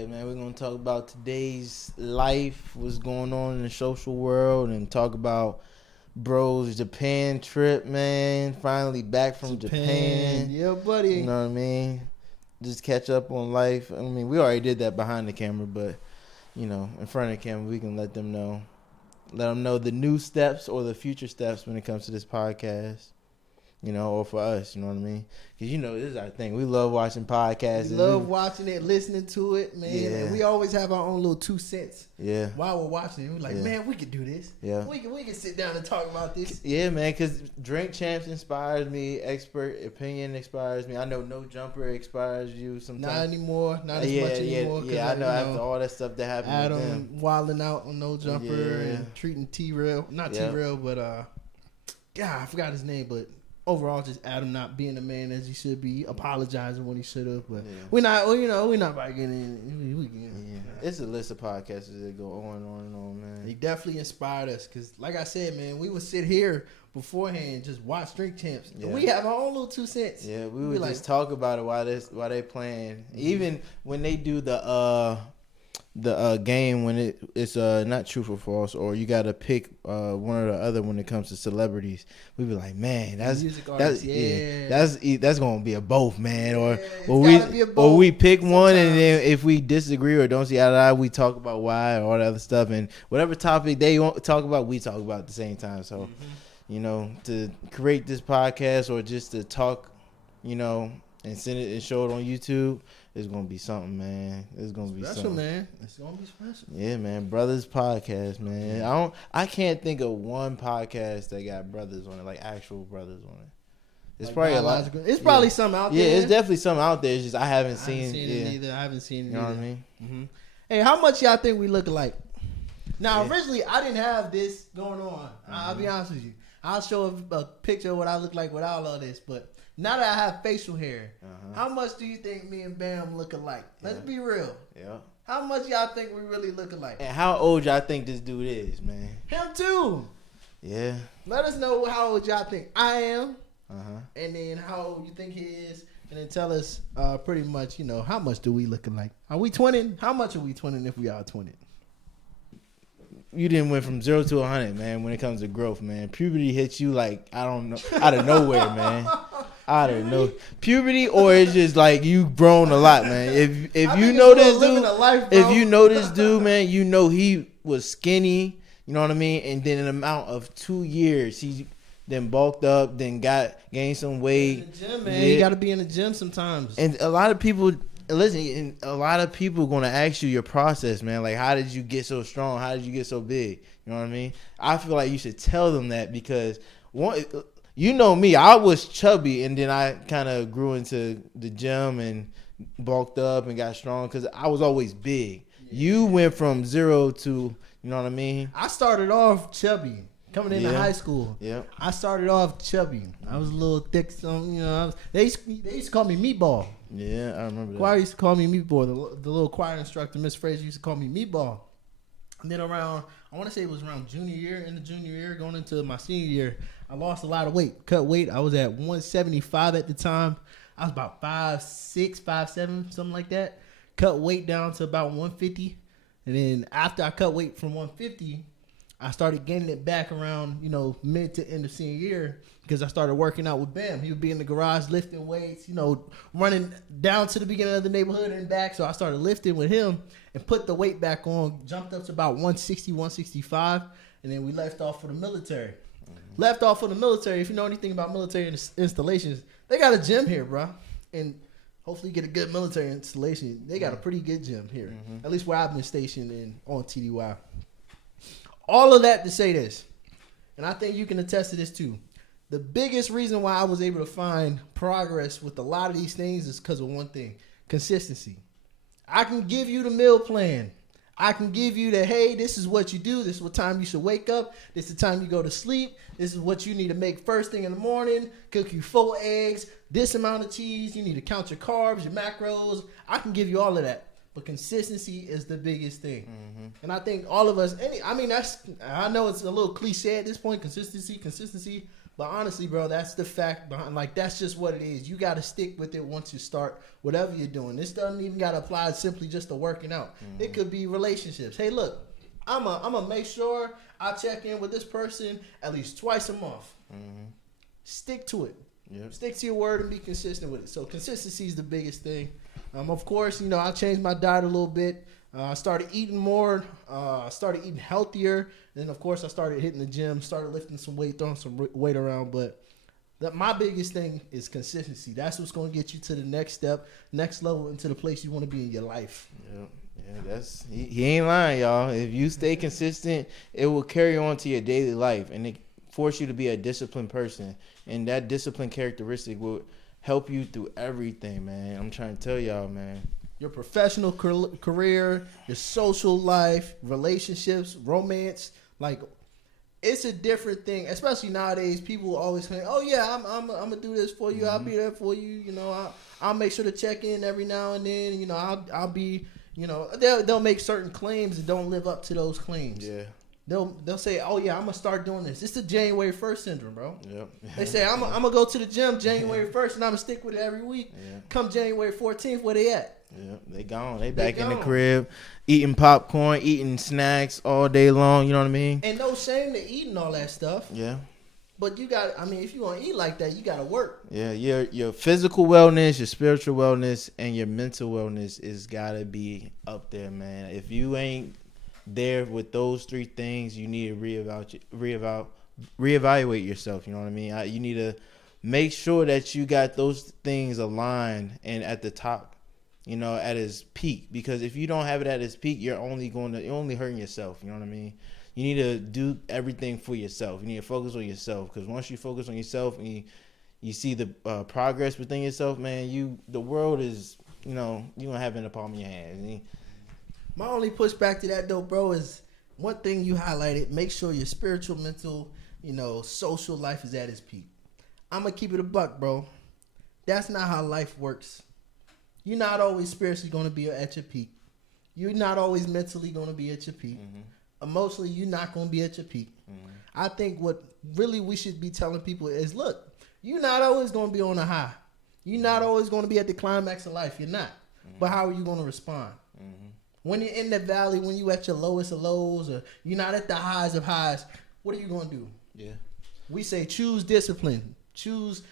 Hey man, we're gonna talk about today's life, what's going on in the social world, and talk about bro's Japan trip, man. Finally back from Japan. Yeah, buddy. You know what I mean? Just catch up on life. I mean, we already did that behind the camera, but in front of the camera, we can let them know the new steps or the future steps when it comes to this podcast. Or for us, you know what I mean? Because, this is our thing. We love watching podcasts. We love watching it, listening to it, man. Yeah. And we always have our own little 2 cents. Yeah. While we're watching it, we're like, man, we could do this. Yeah. We can sit down and talk about this. Yeah, man, because Drink Champs inspires me. Expert Opinion inspires me. I know No Jumper inspires you sometimes. Not anymore. Not as much anymore. Yeah, I know after all that stuff that happened Adam with them. wilding out on No Jumper and treating T-Rail. Not T-Rail, but, I forgot his name, but... Overall, just Adam not being the man as he should be, apologizing when he should have. But we're not about to get in. It's a list of podcasts that go on and on and on, man. He definitely inspired us because, like I said, man, we would sit here beforehand just watch Drink Champs. Yeah. We have our own little 2 cents. Yeah, we would just talk about it while they playing. Mm-hmm. Even when they do the game when it's not true or false, or you gotta pick one or the other when it comes to celebrities, we be like, man, that's gonna be a both, man, or we pick one and then if we disagree or don't see eye to eye, we talk about why or all the other stuff, and whatever topic they want to talk about, we talk about at the same time. So to create this podcast or just to talk, and send it and show it on YouTube, it's gonna be something, man. It's gonna be special, something, man. It's gonna be special. Yeah, man. Brothers podcast, man. I can't think of one podcast that got brothers on it, like actual brothers on it. It's probably a lot. It's probably something out there. Yeah, it's definitely something out there. It's just I haven't seen it either. I haven't seen it. You know what I mean? Mm-hmm. Hey, how much y'all think we look alike? Now, originally, I didn't have this going on. Mm-hmm. I'll be honest with you. I'll show a picture of what I look like without all this, but. Now that I have facial hair, how much do you think me and Bam look alike? Let's be real. Yeah. How much y'all think we really look alike? And how old y'all think this dude is, man? Him too. Yeah. Let us know how old y'all think I am. And then how old you think he is. And then tell us pretty much, how much do we look alike? Are we twinning? How much are we twinning if we are twinning? You didn't went from 0 to 100, man, when it comes to growth, man. Puberty hits you like, I don't know, out of nowhere, man. I don't know. Puberty, or it's just like you've grown a lot, man. If you know this dude, if you know this dude, man, you know he was skinny, you know what I mean? And then in an amount of 2 years, he then bulked up, then gained some weight. In the gym, man. You got to be in the gym sometimes. And a lot of people... Listen, and a lot of people going to ask you your process, man. Like, how did you get so strong? How did you get so big? You know what I mean? I feel like you should tell them that because, you know me, I was chubby, and then I kind of grew into the gym and bulked up and got strong because I was always big. Yeah. You went from 0 to, you know what I mean? I started off chubby. Coming into high school, I started off chubby. I was a little thick, they used to call me Meatball. Yeah, I remember that. Choir used to call me Meatball. The little choir instructor, Miss Fraser, used to call me Meatball. And then I want to say it was around junior year, going into my senior year, I lost a lot of weight, cut weight. I was at 175 at the time. I was about 5'6", 5'7", something like that. Cut weight down to about 150. And then after I cut weight from 150, I started gaining it back around, mid to end of senior year because I started working out with Bam. He would be in the garage lifting weights, running down to the beginning of the neighborhood and back. So I started lifting with him and put the weight back on, jumped up to about 160, 165, and then we left off for the military. Left off for the military. If you know anything about military installations, they got a gym here, bro. And hopefully you get a good military installation. They got a pretty good gym here, at least where I've been stationed on TDY. All of that to say this, and I think you can attest to this too. The biggest reason why I was able to find progress with a lot of these things is because of one thing: consistency. I can give you the meal plan. I can give you the, hey, this is what you do. This is what time you should wake up. This is the time you go to sleep. This is what you need to make first thing in the morning. Cook you 4 eggs, this amount of cheese. You need to count your carbs, your macros. I can give you all of that. But consistency is the biggest thing. And I think all of us, I know it's a little cliche at this point, consistency, But honestly, bro, that's the fact behind. Like that's just what it is. You got to stick with it once you start whatever you're doing. This doesn't even got to apply simply just to working out. It could be relationships. Hey, look, I'm a make sure I check in with this person at least twice a month. Stick to it. Yep. Stick to your word and be consistent with it. So consistency is the biggest thing. Of course, I changed my diet a little bit. I started eating more. Started eating healthier. And of course, I started hitting the gym. Started lifting some weight, throwing some weight around. But my biggest thing is consistency. That's what's going to get you to the next step, next level, into the place you want to be in your life. Yep. Yeah, he ain't lying, y'all. If you stay consistent, it will carry on to your daily life, and it force you to be a disciplined person. And that discipline characteristic will help you through everything, man. I'm trying to tell y'all, man. Your professional career, your social life, relationships, romance, like it's a different thing. Especially nowadays, people always say, "Oh yeah, I'm gonna do this for you. I'll be there for you. I'll make sure to check in every now and then. I'll be." They'll make certain claims and don't live up to those claims. Yeah. They'll say, "Oh yeah, I'm gonna start doing this." It's the January 1st syndrome, bro. Yep. They say, "I'm gonna go to the gym January 1st and I'm gonna stick with it every week." Yeah. Come January 14th, where they at? Yeah, they gone. They back in the crib, eating popcorn, eating snacks all day long. You know what I mean? And no shame to eating all that stuff. Yeah. But if you want to eat like that, you got to work. Yeah, your physical wellness, your spiritual wellness, and your mental wellness is got to be up there, man. If you ain't there with those three things, you need to reevaluate yourself. You know what I mean? You need to make sure that you got those things aligned and at the top, at its peak. Because if you don't have it at its peak, you're only hurting yourself. You know what I mean? You need to do everything for yourself. You need to focus on yourself, because once you focus on yourself and you see the progress within yourself, man, the world is, you're going to have it in the palm of your hands. My only pushback to that, though, bro, is one thing you highlighted: make sure your spiritual, mental, social life is at its peak. I'm going to keep it a buck, bro. That's not how life works. You're not always spiritually going to be at your peak. You're not always mentally going to be at your peak. Mm-hmm. Emotionally, you're not going to be at your peak. Mm-hmm. I think what really we should be telling people is, look, you're not always going to be on a high. You're not always going to be at the climax of life. You're not. Mm-hmm. But how are you going to respond? Mm-hmm. When you're in the valley, when you're at your lowest of lows, or you're not at the highs of highs, what are you going to do? Yeah. We say choose discipline. Choose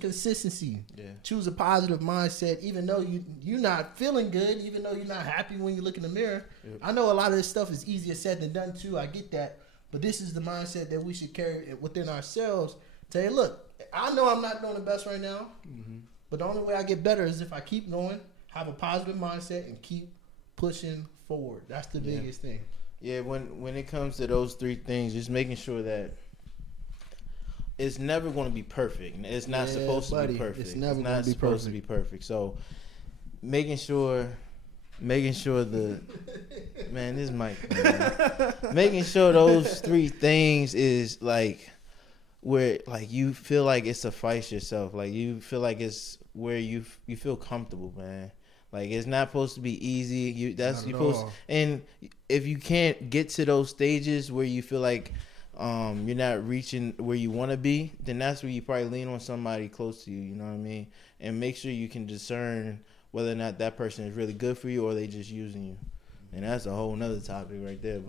consistency. Yeah. Choose a positive mindset, even though you're not feeling good, even though you're not happy when you look in the mirror. Yep. I know a lot of this stuff is easier said than done too. I get that. But this is the mindset that we should carry within ourselves. Say, look, I know I'm not doing the best right now, but the only way I get better is if I keep going, have a positive mindset, and keep pushing forward. That's the biggest thing. Yeah, when it comes to those three things, just making sure that it's never going to be perfect. It's not supposed to be perfect. It's never not supposed to be perfect. So making sure the man, this mic, man. Making sure those three things is like where like you feel like it suffice yourself. Like you feel like it's where you feel comfortable, man. Like it's not supposed to be easy. And if you can't get to those stages where you feel like you're not reaching where you want to be, then that's where you probably lean on somebody close to you. You know what I mean? And make sure you can discern whether or not that person is really good for you or they just using you. And that's a whole nother topic right there.